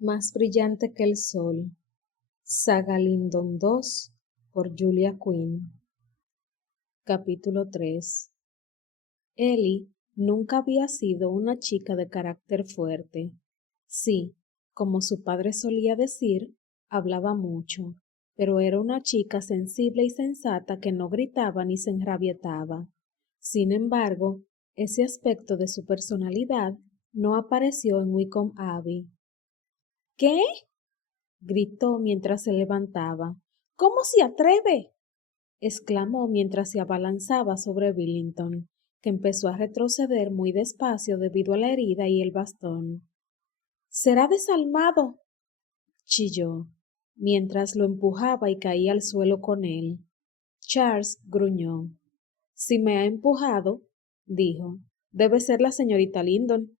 Más brillante que el sol. Saga Lyndon II por Julia Quinn. Capítulo 3. Ellie nunca había sido una chica de carácter fuerte. Sí, como su padre solía decir, hablaba mucho, pero era una chica sensible y sensata que no gritaba ni se enrabietaba. Sin embargo, ese aspecto de su personalidad no apareció en Wycombe Abbey. ¿Qué? Gritó mientras se levantaba. ¿Cómo se atreve? Exclamó mientras se abalanzaba sobre Billington, que empezó a retroceder muy despacio debido a la herida y el bastón. —¡Será desalmado! —chilló, mientras lo empujaba y caía al suelo con él. Charles gruñó. —Si me ha empujado —dijo—, debe ser la señorita Lyndon.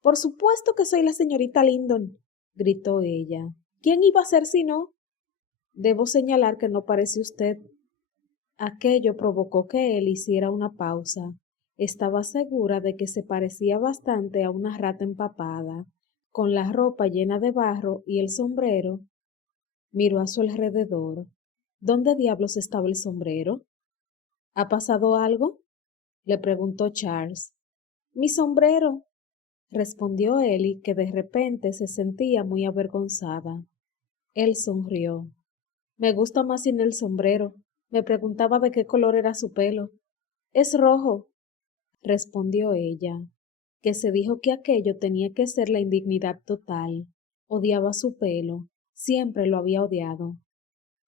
—Por supuesto que soy la señorita Lyndon —gritó ella—. ¿Quién iba a ser si no? Debo señalar que no parece usted. Aquello provocó que él hiciera una pausa. Estaba segura de que se parecía bastante a una rata empapada, con la ropa llena de barro y el sombrero. Miró a su alrededor. ¿Dónde diablos estaba el sombrero? ¿Ha pasado algo? Le preguntó Charles. Mi sombrero, respondió Ellie, que de repente se sentía muy avergonzada. Él sonrió. Me gusta más sin el sombrero. Me preguntaba de qué color era su pelo. Es rojo, respondió ella, que se dijo que aquello tenía que ser la indignidad total. Odiaba su pelo, siempre lo había odiado.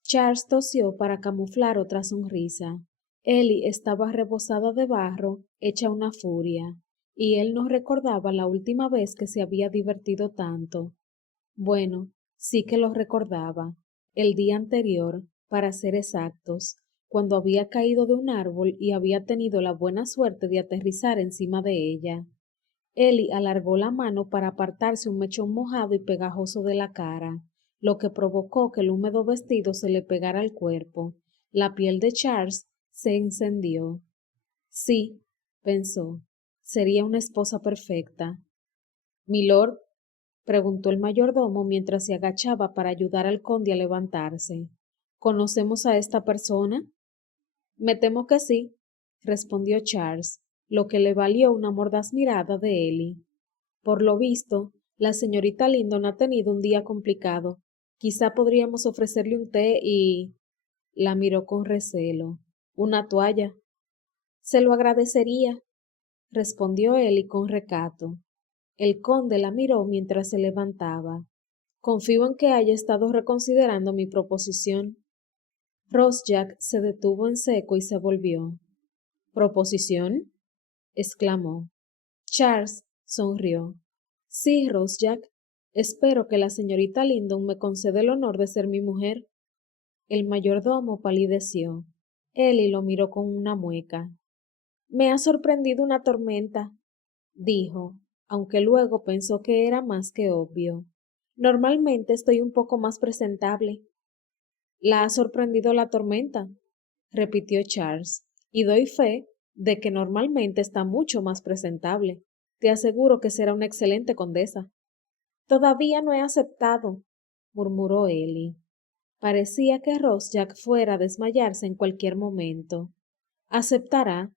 Charles tosió para camuflar otra sonrisa. Ellie estaba rebosada de barro, hecha una furia, y él no recordaba la última vez que se había divertido tanto. Bueno, sí que lo recordaba. El día anterior, para ser exactos, cuando había caído de un árbol y había tenido la buena suerte de aterrizar encima de ella. Ellie alargó la mano para apartarse un mechón mojado y pegajoso de la cara, lo que provocó que el húmedo vestido se le pegara al cuerpo. La piel de Charles se encendió. Sí, pensó, sería una esposa perfecta. Milord, preguntó el mayordomo mientras se agachaba para ayudar al conde a levantarse. ¿Conocemos a esta persona? Me temo que sí, respondió Charles, lo que le valió una mordaz mirada de Ellie. Por lo visto, la señorita Lyndon ha tenido un día complicado. Quizá podríamos ofrecerle un té y... La miró con recelo. Una toalla. Se lo agradecería, respondió Ellie con recato. El conde la miró mientras se levantaba. Confío en que haya estado reconsiderando mi proposición. Rosjack se detuvo en seco y se volvió. ¿Proposición? Exclamó. Charles sonrió. Sí, Rosjack. Espero que la señorita Lyndon me conceda el honor de ser mi mujer. El mayordomo palideció. Ellie lo miró con una mueca. Me ha sorprendido una tormenta, dijo, aunque luego pensó que era más que obvio. Normalmente estoy un poco más presentable. La ha sorprendido la tormenta, repitió Charles, y doy fe de que normalmente está mucho más presentable. Te aseguro que será una excelente condesa. Todavía no he aceptado, murmuró Ellie. Parecía que Rosjack fuera a desmayarse en cualquier momento. Aceptará,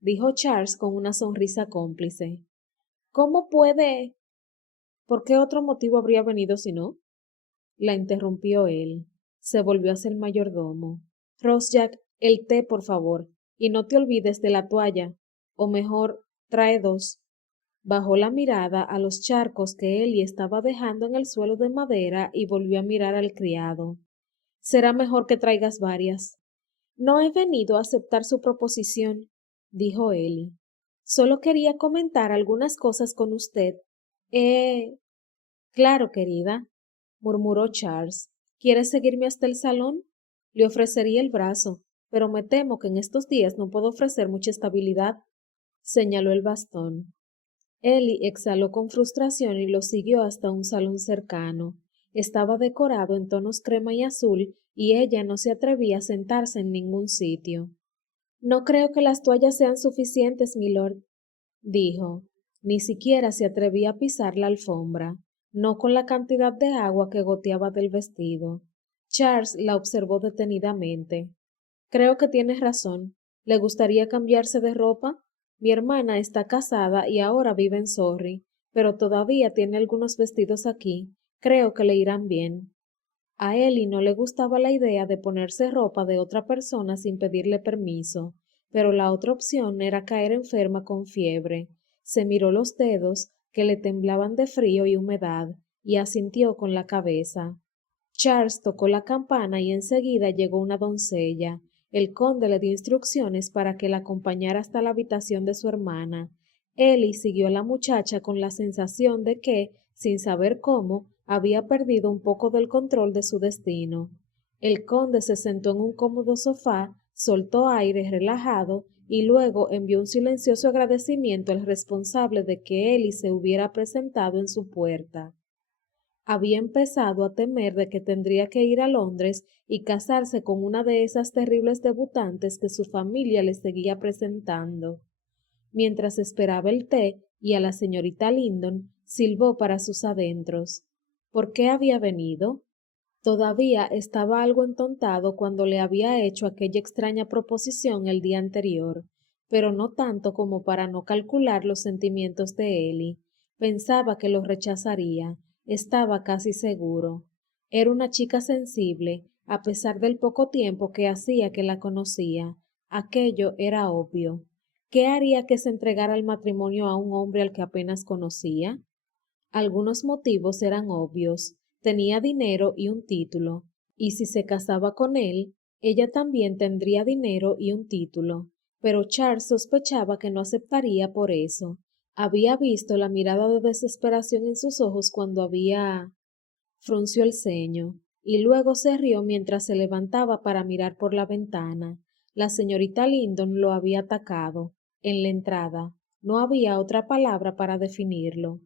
dijo Charles con una sonrisa cómplice. ¿Cómo puede? ¿Por qué otro motivo habría venido si no? La interrumpió él. Se volvió hacia el mayordomo. Rosjack, el té, por favor, y no te olvides de la toalla, o mejor, trae dos. Bajó la mirada a los charcos que Ellie estaba dejando en el suelo de madera y volvió a mirar al criado. Será mejor que traigas varias. No he venido a aceptar su proposición, dijo Ellie. Solo quería comentar algunas cosas con usted. Claro, querida, murmuró Charles. ¿Quieres seguirme hasta el salón? Le ofrecería el brazo, pero me temo que en estos días no puedo ofrecer mucha estabilidad. Señaló el bastón. Ellie exhaló con frustración y lo siguió hasta un salón cercano. Estaba decorado en tonos crema y azul, y ella no se atrevía a sentarse en ningún sitio. No creo que las toallas sean suficientes, milord, dijo. Ni siquiera se atrevía a pisar la alfombra. no con la cantidad de agua que goteaba del vestido. Charles la observó detenidamente. Creo que tienes razón. ¿Le gustaría cambiarse de ropa? Mi hermana está casada y ahora vive en Sorry, pero todavía tiene algunos vestidos aquí. Creo que le irán bien. A Ellie no le gustaba la idea de ponerse ropa de otra persona sin pedirle permiso, pero la otra opción era caer enferma con fiebre. Se miró los dedos, que le temblaban de frío y humedad, y asintió con la cabeza. Charles tocó la campana y enseguida llegó una doncella. El conde le dio instrucciones para que la acompañara hasta la habitación de su hermana. Ellie siguió a la muchacha con la sensación de que, sin saber cómo, había perdido un poco del control de su destino. El conde se sentó en un cómodo sofá, soltó aire relajado y luego envió un silencioso agradecimiento al responsable de que Ellie se hubiera presentado en su puerta. Había empezado a temer de que tendría que ir a Londres y casarse con una de esas terribles debutantes que su familia le seguía presentando. Mientras esperaba el té y a la señorita Lindon, silbó para sus adentros. ¿Por qué había venido? Todavía estaba algo entontado cuando le había hecho aquella extraña proposición el día anterior, pero no tanto como para no calcular los sentimientos de Ellie. Pensaba que los rechazaría, estaba casi seguro. Era una chica sensible, a pesar del poco tiempo que hacía que la conocía. Aquello era obvio. ¿Qué haría que se entregara al matrimonio a un hombre al que apenas conocía? Algunos motivos eran obvios. Tenía dinero y un título, y si se casaba con él, ella también tendría dinero y un título. Pero Charles sospechaba que no aceptaría por eso. Había visto la mirada de desesperación en sus ojos cuando frunció el ceño, y luego se rió mientras se levantaba para mirar por la ventana. La señorita Lindon lo había atacado, en la entrada. No había otra palabra para definirlo.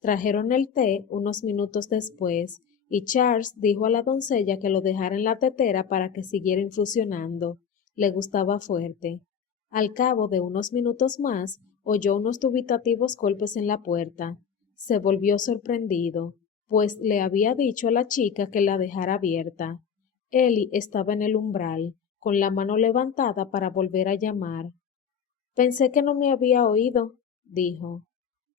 Trajeron el té unos minutos después, y Charles dijo a la doncella que lo dejara en la tetera para que siguiera infusionando. Le gustaba fuerte. Al cabo de unos minutos más, oyó unos dubitativos golpes en la puerta. Se volvió sorprendido, pues le había dicho a la chica que la dejara abierta. Ellie estaba en el umbral, con la mano levantada para volver a llamar. Pensé que no me había oído, dijo.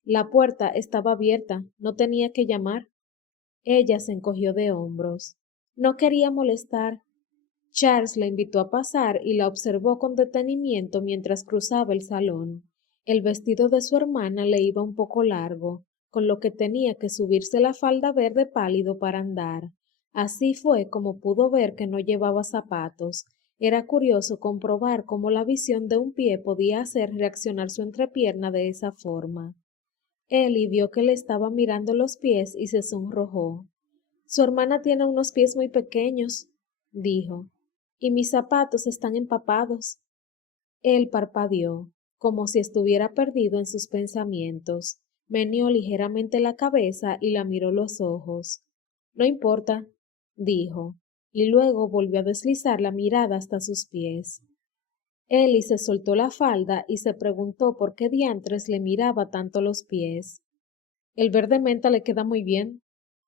La puerta estaba abierta, no tenía que llamar. Ella se encogió de hombros. No quería molestar. Charles la invitó a pasar y la observó con detenimiento mientras cruzaba el salón. El vestido de su hermana le iba un poco largo, con lo que tenía que subirse la falda verde pálido para andar. Así fue como pudo ver que no llevaba zapatos. Era curioso comprobar cómo la visión de un pie podía hacer reaccionar su entrepierna de esa forma. Ellie vio que le estaba mirando los pies y se sonrojó. Su hermana tiene unos pies muy pequeños, dijo, y mis zapatos están empapados. Él parpadeó, como si estuviera perdido en sus pensamientos. Meneó ligeramente la cabeza y la miró los ojos. No importa, dijo, y luego volvió a deslizar la mirada hasta sus pies. Ellie se soltó la falda y se preguntó por qué diantres le miraba tanto los pies. El verde menta le queda muy bien,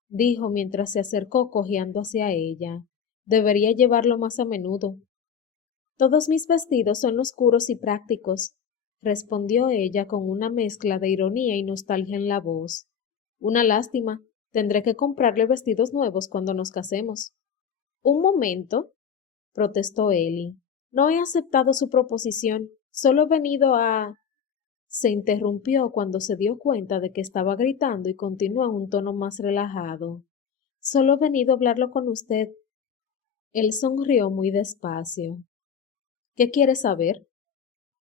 dijo mientras se acercó cojeando hacia ella. Debería llevarlo más a menudo. Todos mis vestidos son oscuros y prácticos, respondió ella con una mezcla de ironía y nostalgia en la voz. Una lástima. Tendré que comprarle vestidos nuevos cuando nos casemos. Un momento, protestó Ellie. No he aceptado su proposición. Solo he venido a... Se interrumpió cuando se dio cuenta de que estaba gritando y continuó en un tono más relajado. Solo he venido a hablarlo con usted. Él sonrió muy despacio. ¿Qué quiere saber?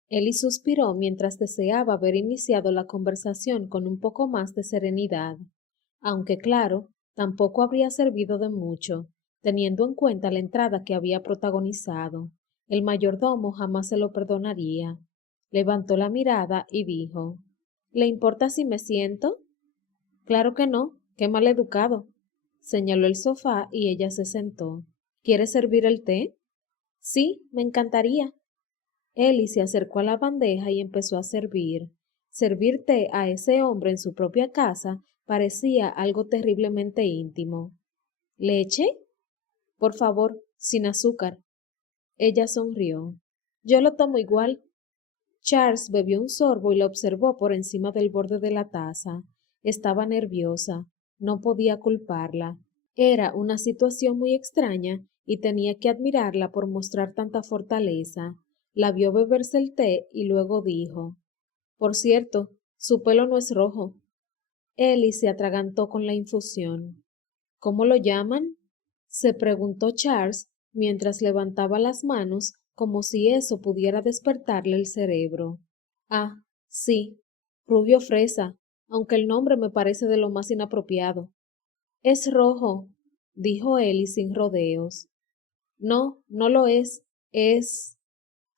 Ellie suspiró mientras deseaba haber iniciado la conversación con un poco más de serenidad, aunque claro, tampoco habría servido de mucho, teniendo en cuenta la entrada que había protagonizado. El mayordomo jamás se lo perdonaría. Levantó la mirada y dijo, ¿Le importa si me siento? Claro que no, qué mal educado. Señaló el sofá y ella se sentó. ¿Quiere servir el té? Sí, me encantaría. Ellie se acercó a la bandeja y empezó a servir. Servir té a ese hombre en su propia casa Parecía algo terriblemente íntimo. ¿Leche? Por favor, sin azúcar. Ella sonrió. Yo lo tomo igual. Charles bebió un sorbo y la observó por encima del borde de la taza. Estaba nerviosa. No podía culparla. Era una situación muy extraña y tenía que admirarla por mostrar tanta fortaleza. La vio beberse el té y luego dijo: Por cierto, su pelo no es rojo. Ellie se atragantó con la infusión. ¿Cómo lo llaman? Se preguntó Charles mientras levantaba las manos como si eso pudiera despertarle el cerebro. Ah, sí, rubio fresa, aunque el nombre me parece de lo más inapropiado. Es rojo, dijo Ellie sin rodeos. No, no lo es. Es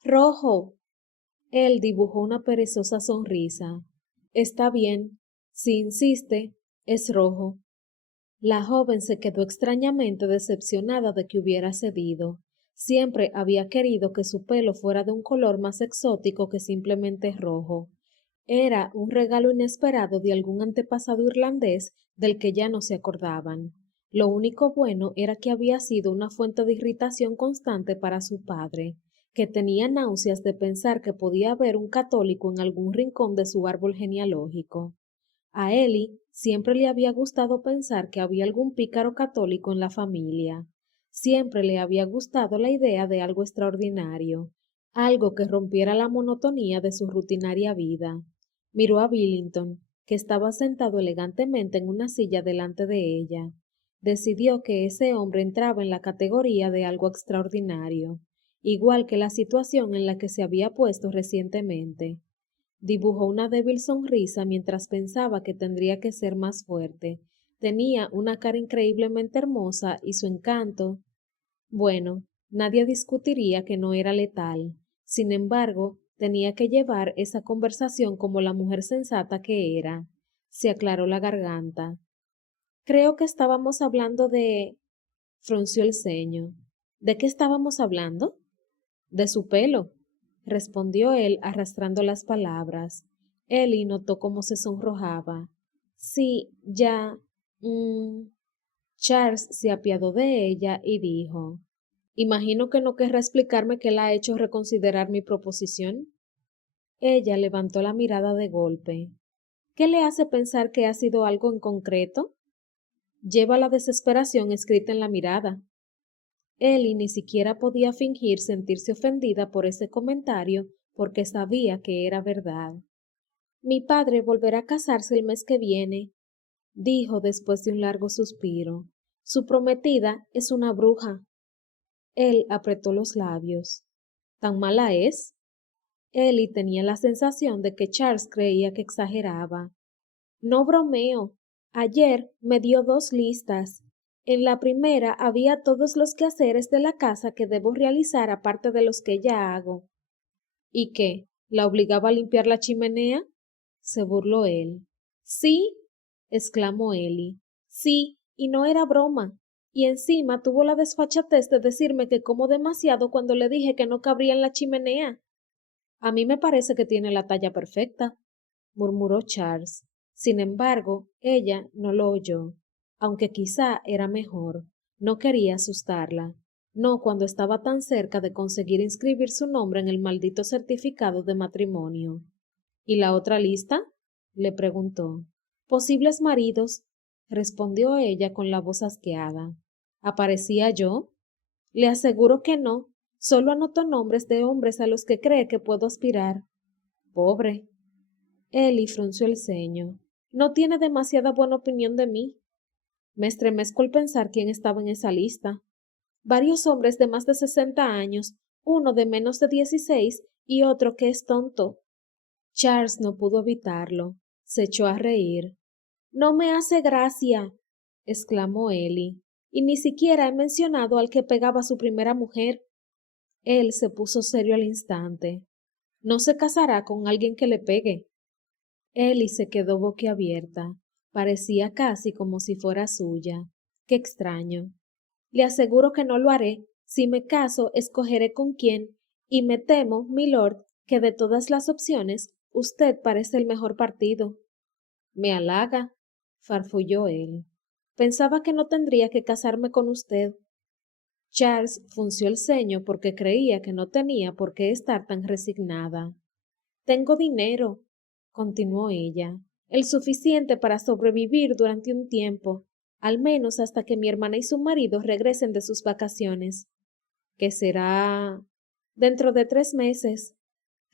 rojo. Él dibujó una perezosa sonrisa. Está bien. Si insiste, es rojo. La joven se quedó extrañamente decepcionada de que hubiera cedido. Siempre había querido que su pelo fuera de un color más exótico que simplemente rojo. Era un regalo inesperado de algún antepasado irlandés del que ya no se acordaban. Lo único bueno era que había sido una fuente de irritación constante para su padre, que tenía náuseas de pensar que podía haber un católico en algún rincón de su árbol genealógico. A Ellie siempre le había gustado pensar que había algún pícaro católico en la familia. Siempre le había gustado la idea de algo extraordinario, algo que rompiera la monotonía de su rutinaria vida. Miró a Billington, que estaba sentado elegantemente en una silla delante de ella. Decidió que ese hombre entraba en la categoría de algo extraordinario, igual que la situación en la que se había puesto recientemente. Dibujó una débil sonrisa mientras pensaba que tendría que ser más fuerte. Tenía una cara increíblemente hermosa y su encanto. Bueno, nadie discutiría que no era letal. Sin embargo, tenía que llevar esa conversación como la mujer sensata que era. Se aclaró la garganta. Creo que estábamos hablando de... Frunció el ceño. ¿De qué estábamos hablando? De su pelo, respondió él arrastrando las palabras. Ellie notó cómo se sonrojaba. Sí, ya. mm. Charles se apiadó de ella y dijo: Imagino que no querrá explicarme qué la ha hecho reconsiderar mi proposición. Ella levantó la mirada de golpe. ¿Qué le hace pensar que ha sido algo en concreto? Lleva la desesperación escrita en la mirada. Ellie ni siquiera podía fingir sentirse ofendida por ese comentario porque sabía que era verdad. Mi padre volverá a casarse el mes que viene, dijo después de un largo suspiro. Su prometida es una bruja. Él apretó los labios. ¿Tan mala es? Ellie tenía la sensación de que Charles creía que exageraba. No bromeo. Ayer me dio 2 listas. En la primera había todos los quehaceres de la casa que debo realizar aparte de los que ya hago. ¿Y qué? ¿La obligaba a limpiar la chimenea? Se burló él. Sí, exclamó Ellie. Sí, y no era broma. Y encima tuvo la desfachatez de decirme que como demasiado cuando le dije que no cabría en la chimenea. A mí me parece que tiene la talla perfecta, murmuró Charles. Sin embargo, ella no lo oyó, aunque quizá era mejor. No quería asustarla, no cuando estaba tan cerca de conseguir inscribir su nombre en el maldito certificado de matrimonio. ¿Y la otra lista? Le preguntó. Posibles maridos, respondió ella con la voz asqueada. ¿Aparecía yo? Le aseguro que no. Solo anoto nombres de hombres a los que cree que puedo aspirar. Pobre. Ellie frunció el ceño. No tiene demasiada buena opinión de mí. Me estremezco al pensar quién estaba en esa lista. Varios hombres de más de 60 años, uno de menos de 16 y otro que es tonto. Charles no pudo evitarlo. Se echó a reír. No me hace gracia, exclamó Ellie. Y ni siquiera he mencionado al que pegaba a su primera mujer. Él se puso serio al instante. No se casará con alguien que le pegue. Ellie se quedó boquiabierta. Parecía casi como si fuera suya. Qué extraño. Le aseguro que no lo haré. Si me caso, escogeré con quién, y me temo, milord, que de todas las opciones, usted parece el mejor partido. Me halaga, farfulló él. Pensaba que no tendría que casarme con usted. Charles frunció el ceño porque creía que no tenía por qué estar tan resignada. Tengo dinero, continuó ella, el suficiente para sobrevivir durante un tiempo, al menos hasta que mi hermana y su marido regresen de sus vacaciones. ¿Qué será? Dentro de 3 meses,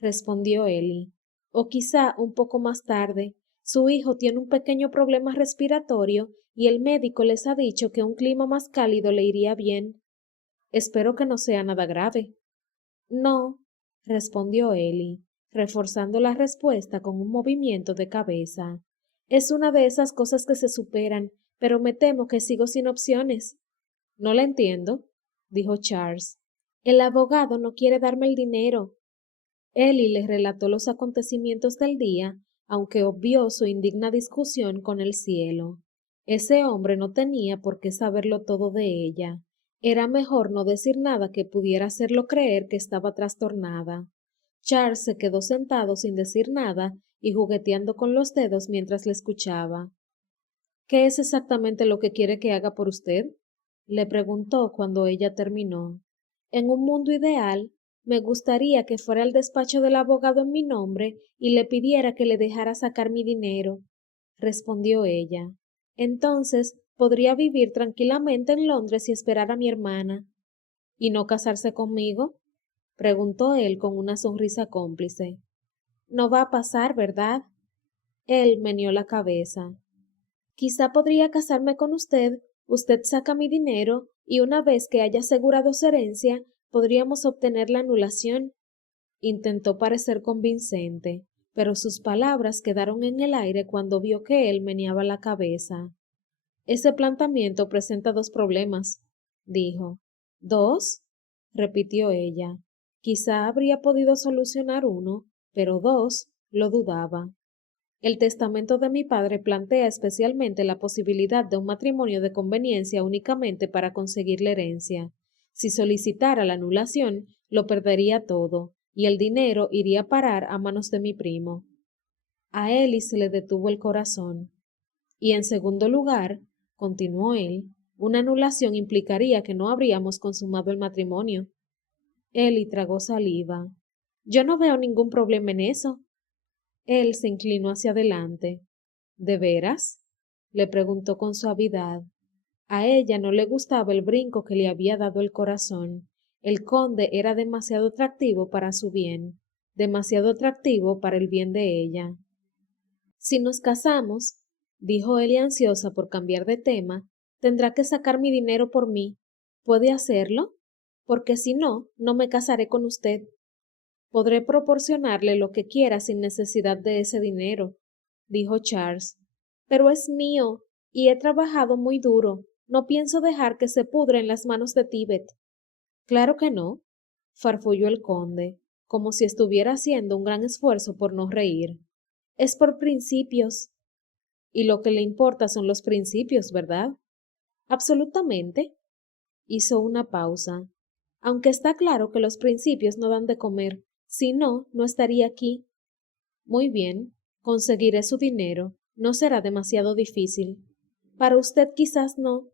respondió Ellie. O quizá un poco más tarde. Su hijo tiene un pequeño problema respiratorio y el médico les ha dicho que un clima más cálido le iría bien. Espero que no sea nada grave. No, respondió Ellie, reforzando la respuesta con un movimiento de cabeza. Es una de esas cosas que se superan, pero me temo que sigo sin opciones. No la entiendo, dijo Charles. El abogado no quiere darme el dinero. Ellie le relató los acontecimientos del día, aunque obvió su indigna discusión con el cielo. Ese hombre no tenía por qué saberlo todo de ella. Era mejor no decir nada que pudiera hacerlo creer que estaba trastornada. Charles se quedó sentado sin decir nada y jugueteando con los dedos mientras le escuchaba. ¿Qué es exactamente lo que quiere que haga por usted? Le preguntó cuando ella terminó. En un mundo ideal, me gustaría que fuera al despacho del abogado en mi nombre y le pidiera que le dejara sacar mi dinero, respondió ella. Entonces podría vivir tranquilamente en Londres y esperar a mi hermana. ¿Y no casarse conmigo? Preguntó él con una sonrisa cómplice. No va a pasar, ¿verdad? Él meneó la cabeza. Quizá podría casarme con usted, usted saca mi dinero y una vez que haya asegurado su herencia, podríamos obtener la anulación. Intentó parecer convincente, pero sus palabras quedaron en el aire cuando vio que él meneaba la cabeza. Ese planteamiento presenta dos problemas, dijo. ¿Dos? Repitió ella. Quizá habría podido solucionar uno, pero dos, lo dudaba. El testamento de mi padre plantea especialmente la posibilidad de un matrimonio de conveniencia únicamente para conseguir la herencia. Si solicitara la anulación, lo perdería todo, y el dinero iría a parar a manos de mi primo. A Ellie se le detuvo el corazón. Y en segundo lugar, continuó él, una anulación implicaría que no habríamos consumado el matrimonio. Ellie tragó saliva. Yo no veo ningún problema en eso. Él se inclinó hacia adelante. ¿De veras? Le preguntó con suavidad. A ella no le gustaba el brinco que le había dado el corazón. El conde era demasiado atractivo para su bien, demasiado atractivo para el bien de ella. Si nos casamos, dijo ella ansiosa por cambiar de tema, tendrá que sacar mi dinero por mí. ¿Puede hacerlo? Porque si no, no me casaré con usted. Podré proporcionarle lo que quiera sin necesidad de ese dinero, dijo Charles. Pero es mío, y he trabajado muy duro. No pienso dejar que se pudra en las manos de Tibet. Claro que no, farfulló el conde, como si estuviera haciendo un gran esfuerzo por no reír. Es por principios. Y lo que le importa son los principios, ¿verdad? Absolutamente. Hizo una pausa. Aunque está claro que los principios no dan de comer, si no, no estaría aquí. Muy bien, conseguiré su dinero. No será demasiado difícil. Para usted quizás no,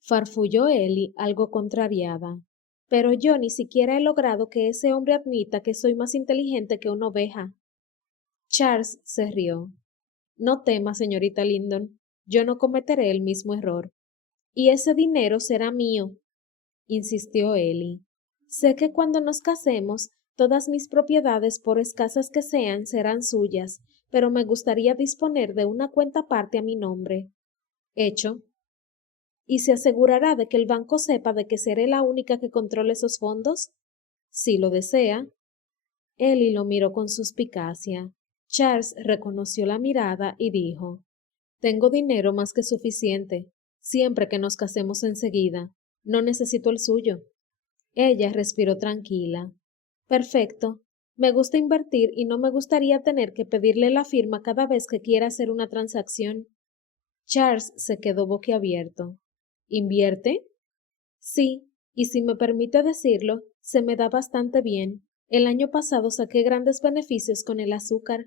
farfulló Ellie, algo contrariada. Pero yo ni siquiera he logrado que ese hombre admita que soy más inteligente que una oveja. Charles se rió. No tema, señorita Lindon, yo no cometeré el mismo error. Y ese dinero será mío, insistió Ellie. Sé que cuando nos casemos, todas mis propiedades, por escasas que sean, serán suyas, pero me gustaría disponer de una cuenta aparte a mi nombre. Hecho. ¿Y se asegurará de que el banco sepa de que seré la única que controle esos fondos? Si lo desea. Ellie lo miró con suspicacia. Charles reconoció la mirada y dijo: Tengo dinero más que suficiente, siempre que nos casemos enseguida. No necesito el suyo. Ella respiró tranquila. Perfecto. Me gusta invertir y no me gustaría tener que pedirle la firma cada vez que quiera hacer una transacción. Charles se quedó boquiabierto. ¿Invierte? Sí, y si me permite decirlo, se me da bastante bien. El año pasado saqué grandes beneficios con el azúcar.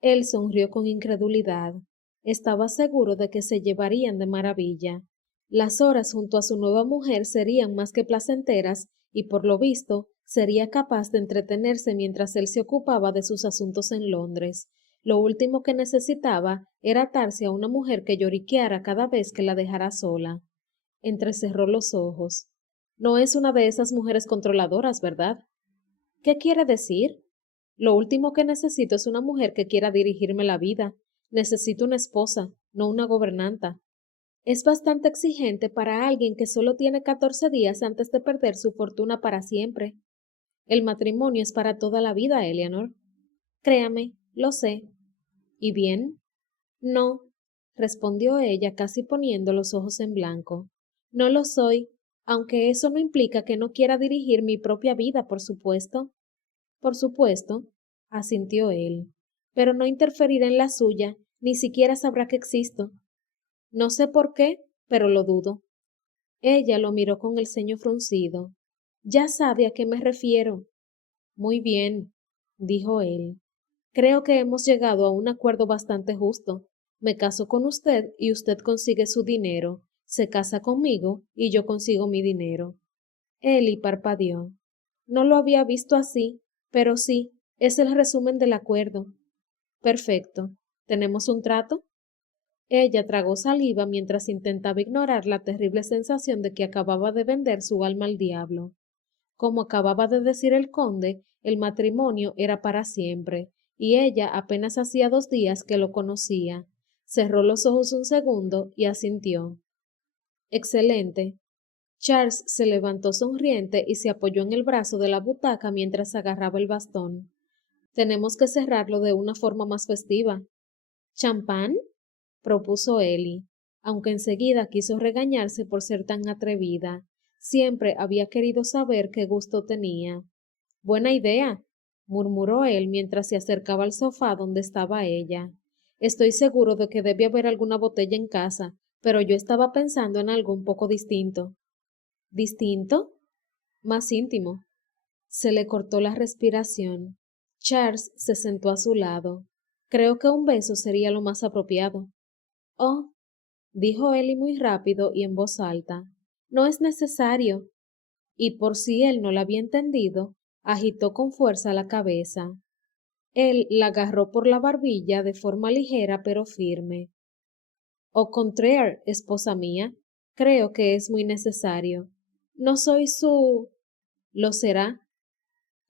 Él sonrió con incredulidad. Estaba seguro de que se llevarían de maravilla. Las horas junto a su nueva mujer serían más que placenteras y, por lo visto, sería capaz de entretenerse mientras él se ocupaba de sus asuntos en Londres. Lo último que necesitaba era atarse a una mujer que lloriqueara cada vez que la dejara sola. Entrecerró los ojos. No es una de esas mujeres controladoras, ¿verdad? ¿Qué quiere decir? Lo último que necesito es una mujer que quiera dirigirme la vida. Necesito una esposa, no una gobernanta. Es bastante exigente para alguien que solo tiene 14 días antes de perder su fortuna para siempre. El matrimonio es para toda la vida, Eleanor. Créame, lo sé. ¿Y bien? No, respondió ella casi poniendo los ojos en blanco. No lo soy, aunque eso no implica que no quiera dirigir mi propia vida, por supuesto. Por supuesto, asintió él, pero no interferiré en la suya, ni siquiera sabrá que existo. No sé por qué, pero lo dudo. Ella lo miró con el ceño fruncido. Ya sabe a qué me refiero. Muy bien, dijo él. Creo que hemos llegado a un acuerdo bastante justo. Me caso con usted y usted consigue su dinero. Se casa conmigo y yo consigo mi dinero. Ellie parpadeó. No lo había visto así, pero sí, es el resumen del acuerdo. Perfecto. ¿Tenemos un trato? Ella tragó saliva mientras intentaba ignorar la terrible sensación de que acababa de vender su alma al diablo. Como acababa de decir el conde, el matrimonio era para siempre, y ella apenas hacía 2 días que lo conocía. Cerró los ojos un segundo y asintió. Excelente. Charles se levantó sonriente y se apoyó en el brazo de la butaca mientras agarraba el bastón. Tenemos que cerrarlo de una forma más festiva. ¿Champán? Propuso Ellie, aunque enseguida quiso regañarse por ser tan atrevida. Siempre había querido saber qué gusto tenía. Buena idea, murmuró él mientras se acercaba al sofá donde estaba ella. Estoy seguro de que debe haber alguna botella en casa, pero yo estaba pensando en algo un poco distinto. ¿Distinto? Más íntimo. Se le cortó la respiración. Charles se sentó a su lado. Creo que un beso sería lo más apropiado. Oh, dijo Ellie muy rápido y en voz alta. No es necesario. Y por si él no la había entendido, agitó con fuerza la cabeza. Él la agarró por la barbilla de forma ligera pero firme. Au contraire, esposa mía, creo que es muy necesario. No soy su... Lo será.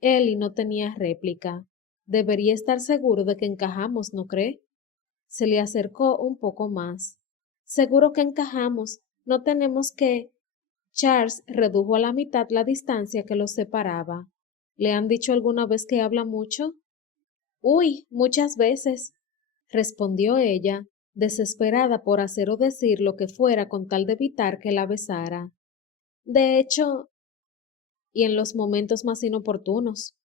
Ellie no tenía réplica. Debería estar seguro de que encajamos, ¿no cree? Se le acercó un poco más. Seguro que encajamos. No tenemos que... Charles redujo a la mitad la distancia que los separaba. ¿Le han dicho alguna vez que habla mucho? Uy, muchas veces, respondió ella, desesperada por hacer o decir lo que fuera con tal de evitar que la besara. De hecho, y en los momentos más inoportunos.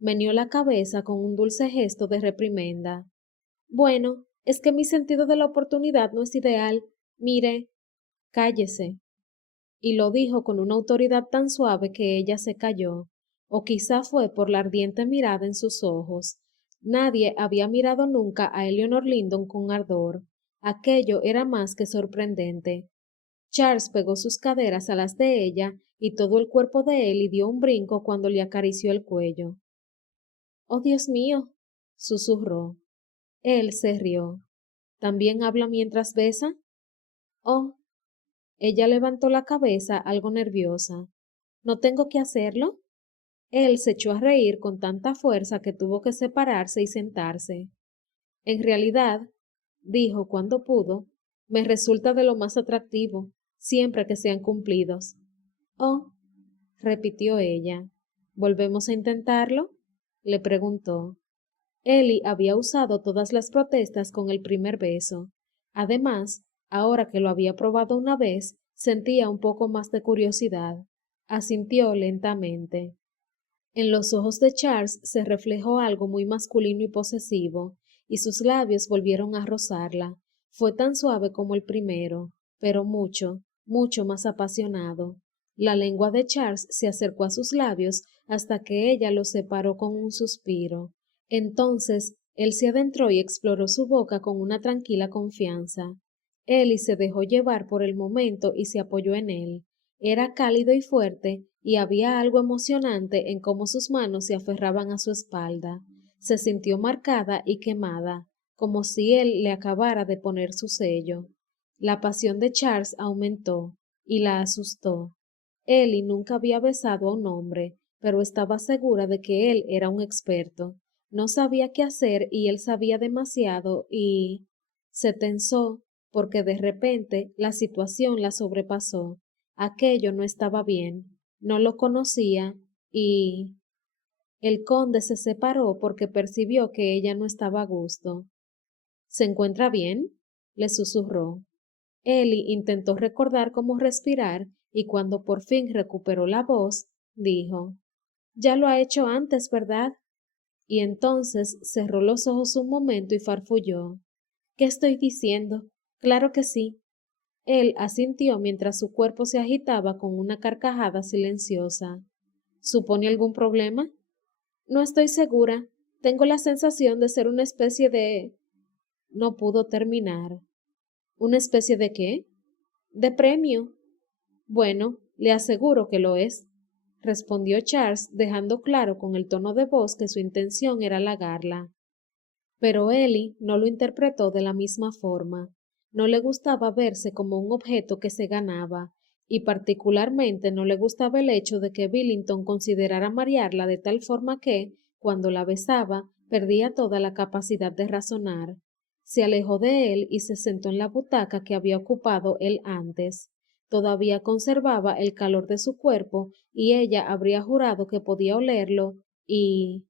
Meneó la cabeza con un dulce gesto de reprimenda. Bueno, es que mi sentido de la oportunidad no es ideal. Mire, cállese. Y lo dijo con una autoridad tan suave que ella se calló, o quizá fue por la ardiente mirada en sus ojos. Nadie había mirado nunca a Eleanor Lyndon con ardor. Aquello era más que sorprendente. Charles pegó sus caderas a las de ella y todo el cuerpo de él y dio un brinco cuando le acarició el cuello. Oh, Dios mío, susurró. Él se rió. ¿También habla mientras besa? Oh. Ella levantó la cabeza algo nerviosa. ¿No tengo que hacerlo? Él se echó a reír con tanta fuerza que tuvo que separarse y sentarse. En realidad, dijo cuando pudo, me resulta de lo más atractivo, siempre que sean cumplidos. Oh, repitió ella. ¿Volvemos a intentarlo? Le preguntó. Ellie había usado todas las protestas con el primer beso. Además, ahora que lo había probado una vez, sentía un poco más de curiosidad. Asintió lentamente. En los ojos de Charles se reflejó algo muy masculino y posesivo, y sus labios volvieron a rozarla. Fue tan suave como el primero, pero mucho, mucho más apasionado. La lengua de Charles se acercó a sus labios hasta que ella los separó con un suspiro. Entonces Él se adentró y exploró su boca con una tranquila confianza. Ellie se dejó llevar por el momento y se apoyó en él. Era cálido y fuerte, y había algo emocionante en cómo sus manos se aferraban a su espalda. Se sintió marcada y quemada, como si él le acabara de poner su sello. La pasión de Charles aumentó y la asustó. Ellie nunca había besado a un hombre, pero estaba segura de que él era un experto. No sabía qué hacer y él sabía demasiado y se tensó porque de repente la situación la sobrepasó. Aquello no estaba bien, no lo conocía y el conde se separó porque percibió que ella no estaba a gusto. ¿Se encuentra bien? Le susurró. Ellie intentó recordar cómo respirar y cuando por fin recuperó la voz, dijo, ya lo ha hecho antes, ¿verdad? Y entonces cerró los ojos un momento y farfulló. ¿Qué estoy diciendo? Claro que sí. Él asintió mientras su cuerpo se agitaba con una carcajada silenciosa. ¿Supone algún problema? No estoy segura. Tengo la sensación de ser una especie de... No pudo terminar. ¿Una especie de qué? De premio. Bueno, le aseguro que lo es, respondió Charles, dejando claro con el tono de voz que su intención era halagarla. Pero Ellie no lo interpretó de la misma forma. No le gustaba verse como un objeto que se ganaba, y particularmente no le gustaba el hecho de que Billington considerara marearla de tal forma que, cuando la besaba, perdía toda la capacidad de razonar. Se alejó de él y se sentó en la butaca que había ocupado él antes. Todavía conservaba el calor de su cuerpo y ella habría jurado que podía olerlo y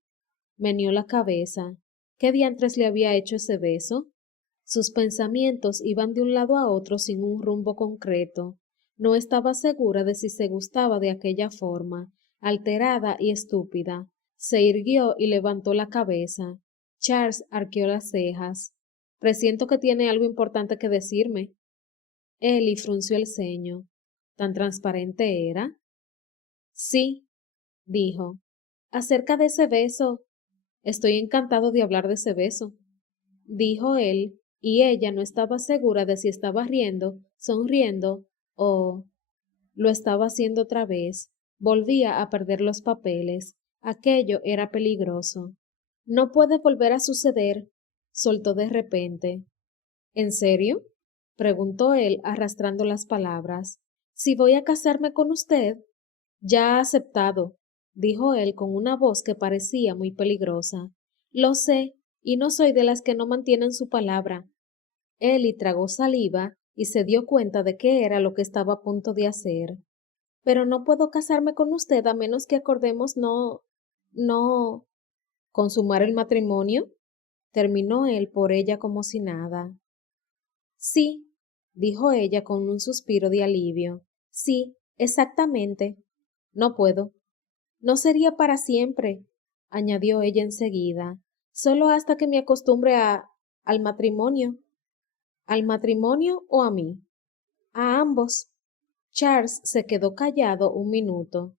meneó la cabeza. ¿Qué diantres le había hecho ese beso? Sus pensamientos iban de un lado a otro sin un rumbo concreto. No estaba segura de si se gustaba de aquella forma, alterada y estúpida. Se irguió y levantó la cabeza. Charles arqueó las cejas. Presiento que tiene algo importante que decirme. Ellie frunció el ceño. ¿Tan transparente era? Sí, dijo. Acerca de ese beso. Estoy encantado de hablar de ese beso, dijo él, y ella no estaba segura de si estaba riendo, sonriendo o lo estaba haciendo otra vez. Volvía a perder los papeles. Aquello era peligroso. No puede volver a suceder, soltó de repente. ¿En serio? Preguntó él, arrastrando las palabras. Si voy a casarme con usted. Ya ha aceptado, dijo él con una voz que parecía muy peligrosa. Lo sé, y no soy de las que no mantienen su palabra. Ellie tragó saliva y se dio cuenta de qué era lo que estaba a punto de hacer. Pero no puedo casarme con usted a menos que acordemos no consumar el matrimonio, terminó él por ella como si nada. Sí, dijo ella con un suspiro de alivio. Sí, exactamente. No puedo. No sería para siempre, añadió ella enseguida, solo hasta que me acostumbre al matrimonio. ¿Al matrimonio o a mí? A ambos. Charles se quedó callado un minuto.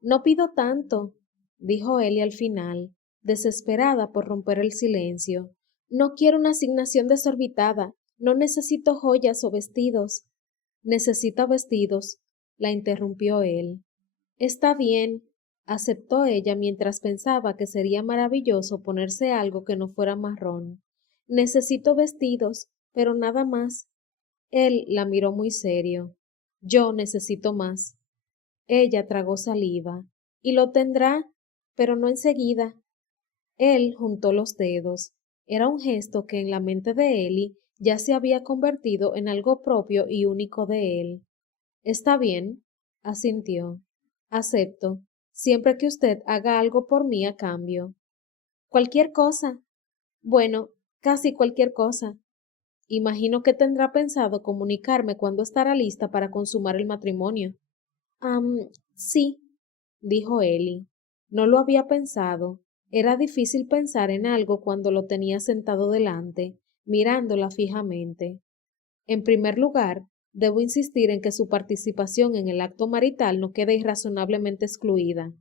No pido tanto, dijo Ellie al final, desesperada por romper el silencio. No quiero una asignación desorbitada. No necesito joyas o vestidos. Necesita vestidos, la interrumpió él. Está bien, aceptó ella mientras pensaba que sería maravilloso ponerse algo que no fuera marrón. Necesito vestidos, pero nada más. Él la miró muy serio. Yo necesito más. Ella tragó saliva. Y lo tendrá, pero no enseguida. Él juntó los dedos. Era un gesto que en la mente de Ellie ya se había convertido en algo propio y único de él. Está bien, asintió. Acepto, siempre que usted haga algo por mí a cambio. Cualquier cosa. Bueno, casi cualquier cosa. Imagino que tendrá pensado comunicarme cuando estará lista para consumar el matrimonio. Sí, dijo Ellie. No lo había pensado. Era difícil pensar en algo cuando lo tenía sentado delante, mirándola fijamente. En primer lugar, debo insistir en que su participación en el acto marital no quede irrazonablemente excluida.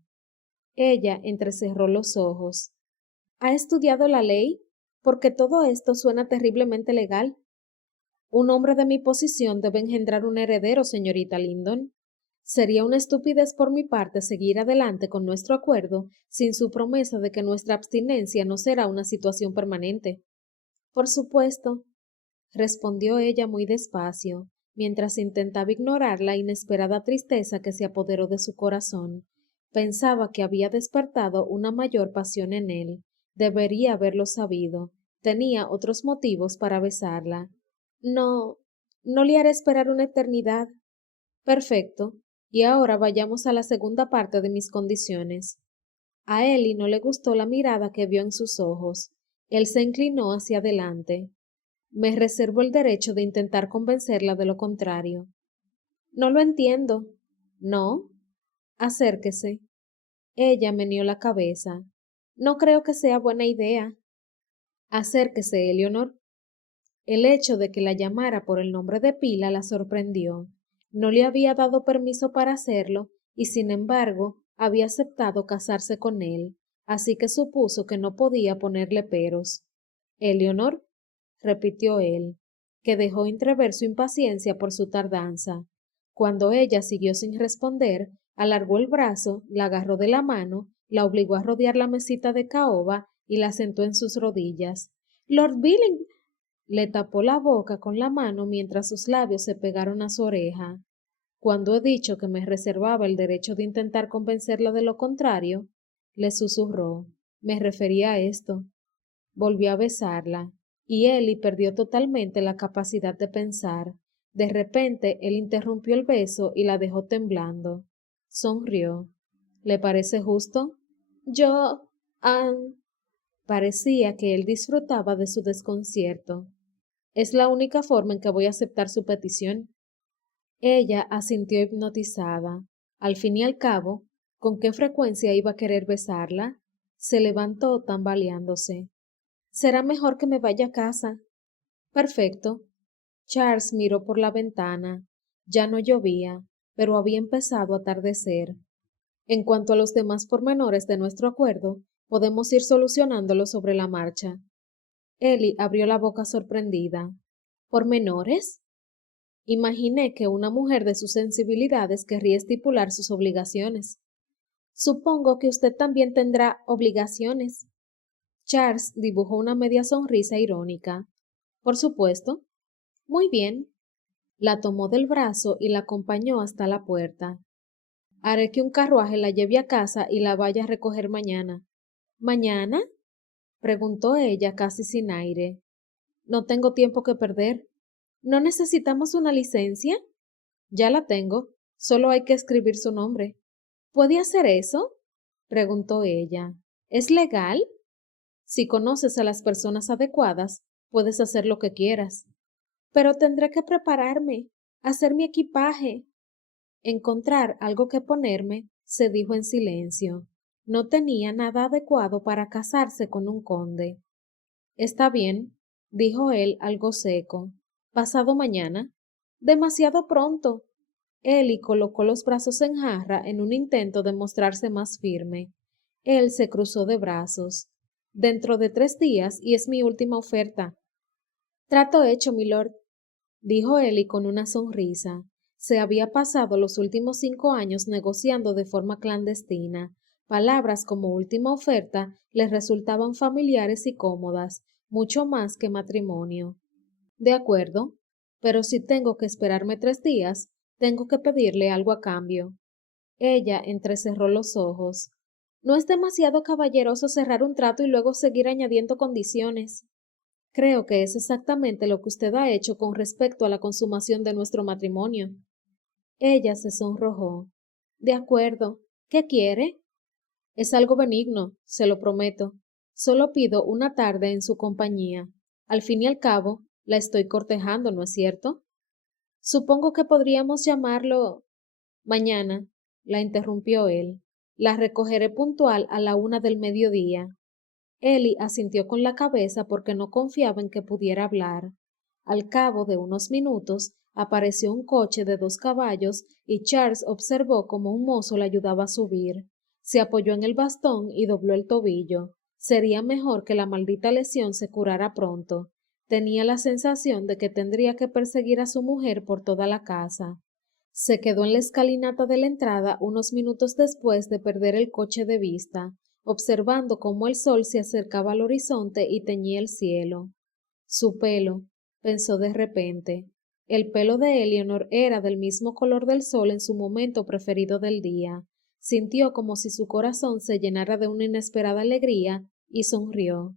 Ella entrecerró los ojos. ¿Ha estudiado la ley? porque todo esto suena terriblemente legal. Un hombre de mi posición debe engendrar un heredero, señorita Lindon. Sería una estupidez por mi parte seguir adelante con nuestro acuerdo sin su promesa de que nuestra abstinencia no será una situación permanente. Por supuesto, respondió ella muy despacio, mientras intentaba ignorar la inesperada tristeza que se apoderó de su corazón. Pensaba que había despertado una mayor pasión en él. Debería haberlo sabido. Tenía otros motivos para besarla. No, no le haré esperar una eternidad. Perfecto. Y ahora vayamos a la segunda parte de mis condiciones. A Ellie no le gustó la mirada que vio en sus ojos. Él se inclinó hacia adelante. Me reservo el derecho de intentar convencerla de lo contrario. No lo entiendo. ¿No? Acérquese. Ella meneó la cabeza. No creo que sea buena idea. Acérquese, Eleonor. El hecho de que la llamara por el nombre de pila la sorprendió. No le había dado permiso para hacerlo y sin embargo había aceptado casarse con él, así que supuso que no podía ponerle peros. Eleonor, repitió él, que dejó entrever su impaciencia por su tardanza. Cuando ella siguió sin responder, alargó el brazo, la agarró de la mano, la obligó a rodear la mesita de caoba y la sentó en sus rodillas. Lord Billing, le tapó la boca con la mano mientras sus labios se pegaron a su oreja. Cuando he dicho que me reservaba el derecho de intentar convencerla de lo contrario, le susurró. Me refería a esto. Volvió a besarla, y Ellie perdió totalmente la capacidad de pensar. De repente él interrumpió el beso y la dejó temblando. Sonrió. ¿Le parece justo? Yo... ah... Parecía que él disfrutaba de su desconcierto. Es la única forma en que voy a aceptar su petición. Ella asintió hipnotizada. Al fin y al cabo, ¿con qué frecuencia iba a querer besarla? Se levantó tambaleándose. Será mejor que me vaya a casa. Perfecto. Charles miró por la ventana. Ya no llovía, pero había empezado a atardecer. En cuanto a los demás pormenores de nuestro acuerdo, podemos ir solucionándolo sobre la marcha. Ellie abrió la boca sorprendida. ¿Pormenores? Imaginé que una mujer de sus sensibilidades querría estipular sus obligaciones. Supongo que usted también tendrá obligaciones. Charles dibujó una media sonrisa irónica. Por supuesto. Muy bien. La tomó del brazo y la acompañó hasta la puerta. Haré que un carruaje la lleve a casa y la vaya a recoger mañana. ¿Mañana? Preguntó ella casi sin aire. No tengo tiempo que perder. ¿No necesitamos una licencia? Ya la tengo. Solo hay que escribir su nombre. ¿Puede hacer eso? Preguntó ella. ¿Es legal? Si conoces a las personas adecuadas, puedes hacer lo que quieras. Pero tendré que prepararme, hacer mi equipaje. Encontrar algo que ponerme, se dijo en silencio. No tenía nada adecuado para casarse con un conde. Está bien, dijo él algo seco. ¿Pasado mañana? Demasiado pronto. Ellie colocó los brazos en jarra en un intento de mostrarse más firme. Él se cruzó de brazos. Dentro de 3 días y es mi última oferta. Trato hecho, milord, dijo Ellie con una sonrisa. Se había pasado los últimos 5 años negociando de forma clandestina. Palabras como última oferta le resultaban familiares y cómodas, mucho más que matrimonio. De acuerdo, pero si tengo que esperarme 3 días, tengo que pedirle algo a cambio. Ella entrecerró los ojos. No es demasiado caballeroso cerrar un trato y luego seguir añadiendo condiciones. Creo que es exactamente lo que usted ha hecho con respecto a la consumación de nuestro matrimonio. Ella se sonrojó. De acuerdo. ¿Qué quiere? Es algo benigno, se lo prometo. Solo pido una tarde en su compañía. Al fin y al cabo, la estoy cortejando, ¿no es cierto? Supongo que podríamos llamarlo mañana, la interrumpió él. La recogeré puntual a la 1 del mediodía. Ellie asintió con la cabeza porque no confiaba en que pudiera hablar. Al cabo de unos minutos apareció un coche de 2 caballos y Charles observó cómo un mozo la ayudaba a subir. Se apoyó en el bastón y dobló el tobillo. Sería mejor que la maldita lesión se curara pronto. Tenía la sensación de que tendría que perseguir a su mujer por toda la casa. Se quedó en la escalinata de la entrada unos minutos después de perder el coche de vista, observando cómo el sol se acercaba al horizonte y teñía el cielo. Su pelo, pensó de repente. El pelo de Eleanor era del mismo color del sol en su momento preferido del día. Sintió como si su corazón se llenara de una inesperada alegría y sonrió.